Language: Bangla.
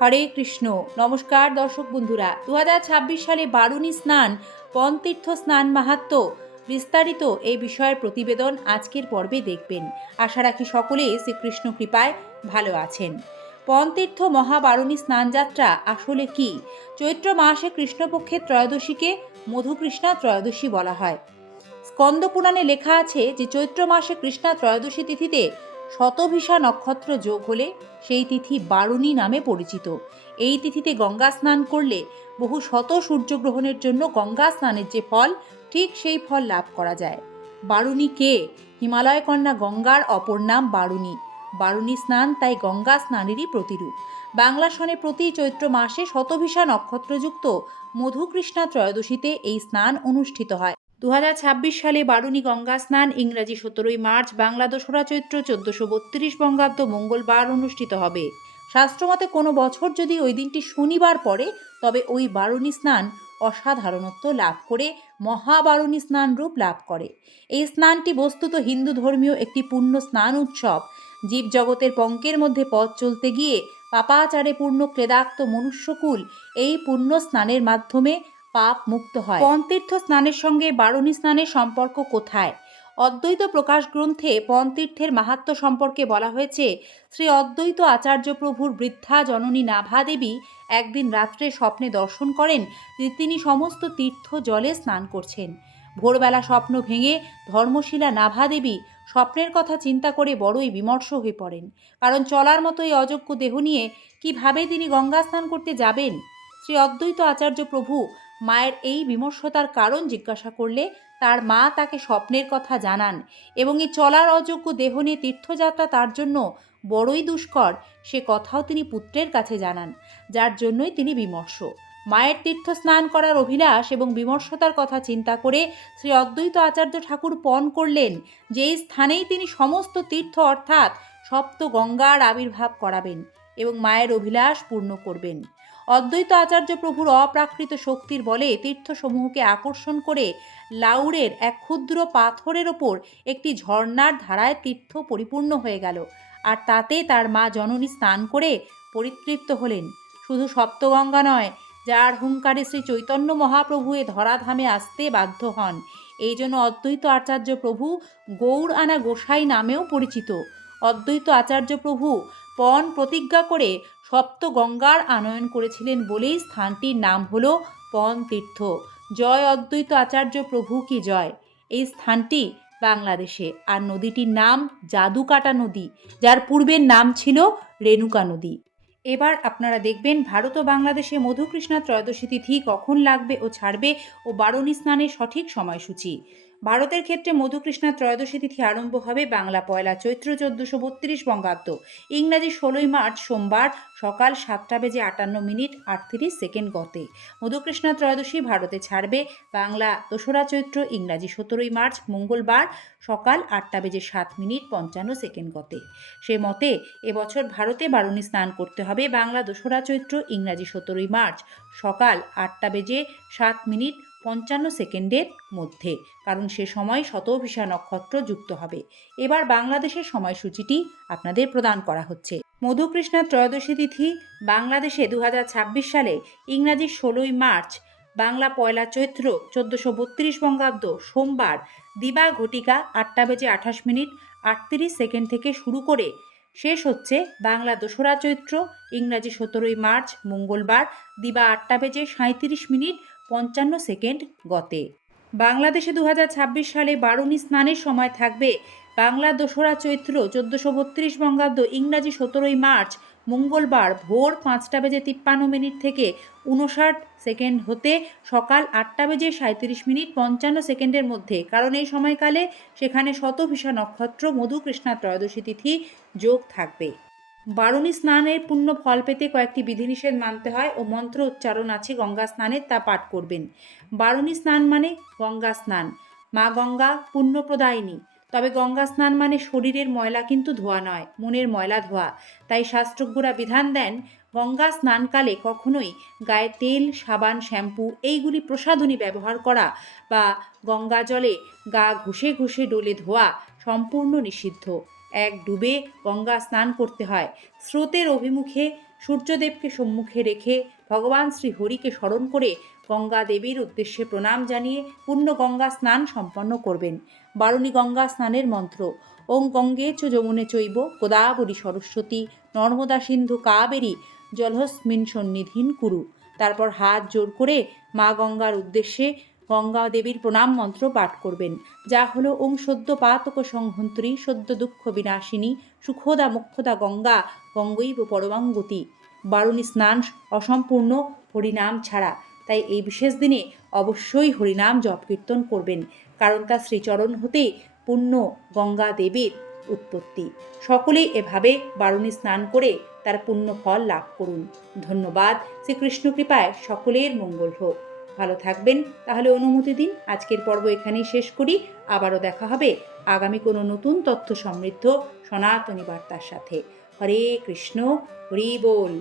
হরে কৃষ্ণ। নমস্কার দর্শক বন্ধুরা, 2026 সালে বারুণী স্নান, পণতীর্থ স্নান মাহাত্ম্য বিস্তারিত এই বিষয়ের প্রতিবেদন আজকের পর্বে দেখবেন। আশা রাখি সকলে শ্রীকৃষ্ণ কৃপায় ভালো আছেন। পণতীর্থ মহাবারুণী স্নান যাত্রা আসলে কি? চৈত্র মাসে কৃষ্ণপক্ষের ত্রয়োদশীকে মধুকৃষ্ণা ত্রয়োদশী বলা হয়। স্কন্দ পুরাণে লেখা আছে যে চৈত্র মাসে কৃষ্ণা ত্রয়োদশী তিথিতে শতভিষা নক্ষত্র যোগ হলে সেই তিথি বারুণী নামে পরিচিত। এই তিথিতে গঙ্গা স্নান করলে বহু শত সূর্যগ্রহণের জন্য গঙ্গা স্নানের যে ফল, ঠিক সেই ফল লাভ করা যায়। বারুণী কে? হিমালয় কন্যা গঙ্গার অপর নাম বারুণী। বারুণী স্নান তাই গঙ্গা স্নানেরই প্রতিরূপ। বাংলা সনে প্রতি চৈত্র মাসে শতভিষা নক্ষত্রযুক্ত মধুকৃষ্ণা ত্রয়োদশীতে এই স্নান অনুষ্ঠিত হয়। 2026 সালে বারুণী গঙ্গা স্নান ইংরাজি 17ই মার্চ, বাংলা 2রা চৈত্র 1432 বঙ্গাব্দ মঙ্গলবার অনুষ্ঠিত হবে। শাস্ত্রমতে কোনো বছর যদি ওই দিনটি শনিবার পড়ে, তবে ওই বারুণী স্নান অসাধারণত্ব লাভ করে মহাবারুণী স্নান রূপ লাভ করে। এই স্নানটি বস্তুত হিন্দু ধর্মীয় একটি পুণ্য স্নান উৎসব। জীবজগতের পঙ্কের মধ্যে পথ চলতে গিয়ে পাপাচারে পূর্ণ ক্লেদাক্ত মনুষ্যকুল এই পুণ্য স্নানের মাধ্যমে পাপ মুক্ত হয়। পণতীর্থ স্নানের সঙ্গে বারুণী স্নানের সম্পর্ক কোথায়? অদ্বৈত প্রকাশ গ্রন্থে পণতীর্থের মাহাত্ম্য সম্পর্কে বলা হয়েছে, শ্রী অদ্বৈত আচার্য প্রভুর বৃদ্ধা জননী নাভা দেবী একদিন রাত্রে স্বপ্নে দর্শন করেন যে তিনি সমস্ত তীর্থ জলে স্নান করছেন। ভোরবেলা স্বপ্ন ভেঙে ধর্মশীলা নাভা দেবী স্বপ্নের কথা চিন্তা করে বড়ই বিমর্ষ হয়ে পড়েন। কারণ চলার মতো এই অযোগ্য দেহ নিয়ে কিভাবে তিনি গঙ্গা স্নান করতে যাবেন? শ্রী অদ্বৈত আচার্য প্রভু মায়ের এই বিমর্ষতার কারণ জিজ্ঞাসা করলে তার মা তাকে স্বপ্নের কথা জানান এবং এই চলার অযোগ্য দেহ নিয়ে তীর্থযাত্রা তার জন্য বড়ই দুষ্কর সে কথাও তিনি পুত্রের কাছে জানান, যার জন্যই তিনি বিমর্ষ। মায়ের তীর্থ স্নান করার অভিলাষ এবং বিমর্ষতার কথা চিন্তা করে শ্রী অদ্বৈত আচার্য ঠাকুর পণ করলেন যে এই স্থানেই তিনি সমস্ত তীর্থ অর্থাৎ সপ্ত গঙ্গার আবির্ভাব করাবেন এবং মায়ের অভিলাষ পূর্ণ করবেন। অদ্বৈত আচার্য প্রভুর অপ্রাকৃত শক্তির বলে তীর্থসমূহকে আকর্ষণ করে লাউড়ের এক ক্ষুদ্র পাথরের ওপর একটি ঝর্ণার ধারায় তীর্থ পরিপূর্ণ হয়ে গেল, আর তাতে তার মা জননী স্নান করে পরিতৃপ্ত হলেন। শুধু সপ্তগঙ্গা নয়, যার হুঙ্কারে শ্রী চৈতন্য মহাপ্রভু এ ধরাধামে আসতে বাধ্য হন। এই জন্য অদ্বৈত আচার্য প্রভু গৌর আনা গোসাই নামেও পরিচিত। অদ্বৈত আচার্য প্রভু পণ প্রতিজ্ঞা করে সপ্ত গঙ্গার আনয়ন করেছিলেন বলেই স্থানটির নাম হল পণতীর্থ। জয় অদ্বৈত আচার্য প্রভু কি জয়। এই স্থানটি বাংলাদেশে, আর নদীটির নাম জাদুকাটা নদী, যার পূর্বের নাম ছিল রেণুকা নদী। এবার আপনারা দেখবেন ভারত ও বাংলাদেশে মধুকৃষ্ণা ত্রয়োদশী তিথি কখন লাগবে ও ছাড়বে ও বারুণী স্নানের সঠিক সময়সূচি। ভারতের ক্ষেত্রে মধুকৃষ্ণা ত্রয়োদশী তিথি আরম্ভ হবে বাংলা পয়লা চৈত্র 1432 বঙ্গাব্দ, ইংরাজি 16ই মার্চ সোমবার সকাল 7:58 গতে। মধুকৃষ্ণা ত্রয়োদশী ভারতে ছাড়বে বাংলা 2রা চৈত্র ইংরাজি 17ই মার্চ মঙ্গলবার সকাল 8:07:55 গতে। সে মতে এবছর ভারতে বারুণী স্নান করতে হবে বাংলা 2রা চৈত্র ইংরাজি 17ই মার্চ সকাল 8:07:55 মধ্যে, কারণ সে সময় শতভিষা নক্ষত্র যুক্ত হবে। এবার বাংলাদেশের সময়সূচিটি আপনাদের প্রদান করা হচ্ছে। মধুকৃষ্ণা ত্রয়োদশী তিথি বাংলাদেশে 2026 সালে ইংরাজি 16ই মার্চ, বাংলা পয়লা চৈত্র 1432 বঙ্গাব্দ সোমবার দিবা ঘটিকা 8:28:38 থেকে শুরু করে শেষ হচ্ছে বাংলা 2রা চৈত্র ইংরাজি 17ই মার্চ মঙ্গলবার দিবা 8:37:55 গতে। বাংলাদেশে 2026 সালে বারুণী স্নানের সময় থাকবে বাংলা 2রা চৈত্র 1432 বঙ্গাব্দ ইংরাজি 17ই মার্চ মঙ্গলবার ভোর 5:53 থেকে 59 হতে সকাল 8:37:55 মধ্যে, কারণ এই সময়কালে সেখানে শতভিষা নক্ষত্র মধুকৃষ্ণা ত্রয়োদশী তিথি যোগ থাকবে। বারুণী স্নানের পুণ্য ফল পেতে কয়েকটি বিধিনিষেধ মানতে হয় ও মন্ত্র উচ্চারণ আছে গঙ্গা স্নানের, তা পাঠ করবেন। বারুণী স্নান মানে গঙ্গা স্নান। মা গঙ্গা পুণ্যপ্রদায়িনী, তবে গঙ্গা স্নান মানে শরীরের ময়লা কিন্তু ধোয়া নয়, মনের ময়লা ধোয়া। তাই শাস্ত্রজ্ঞরা বিধান দেন গঙ্গা স্নানকালে কখনোই গায়ে তেল, সাবান, শ্যাম্পু এইগুলি প্রসাধনী ব্যবহার করা বা গঙ্গা জলে গা ঘষে ঘষে ডোলে ধোয়া সম্পূর্ণ নিষিদ্ধ। এক ডুবে গঙ্গা স্নান করতে হয়। স্রোতের অভিমুখে সূর্যদেবকে সম্মুখে রেখে ভগবান শ্রীহরিকে স্মরণ করে গঙ্গা দেবীর উদ্দেশ্যে প্রণাম জানিয়ে পূর্ণ গঙ্গা স্নান সম্পন্ন করবেন। বারুণী গঙ্গা স্নানের মন্ত্র: ওং গঙ্গে চ যমুনে চৈব গোদাবরী সরস্বতী নর্মদা সিন্ধু কাবেরী জলহস্মিন সন্নিধিন কুরু। তারপর হাত জোর করে মা গঙ্গার উদ্দেশ্যে গঙ্গা দেবীর প্রণাম মন্ত্র পাঠ করবেন, যা হলো ওং সদ্য পাতক সংহন্ত্রী সদ্য দুঃখ বিনাশিনী সুখদা মুক্ষদা গঙ্গা গঙ্গৈব পরমাঙ্গতি। বারুণী স্নান অসম্পূর্ণ হরিনাম ছাড়া, তাই এই বিশেষ দিনে অবশ্যই হরিনাম জপ কীর্তন করবেন, কারণ তার শ্রীচরণ হতেই পূর্ণ গঙ্গা দেবীর উৎপত্তি। সকলেই এভাবে বারুণী স্নান করে তার পুণ্য ফল লাভ করুন। ধন্যবাদ। শ্রীকৃষ্ণ কৃপায় সকলের মঙ্গল হোক। ভালো থাকবেন। তাহলে অনুমতি দিন আজকের পর্ব এখানেই শেষ করি। আবারও দেখা হবে আগামী কোনো নতুন তথ্য সমৃদ্ধ সনাতনী বার্তার সাথে। হরে কৃষ্ণ, হরি বল।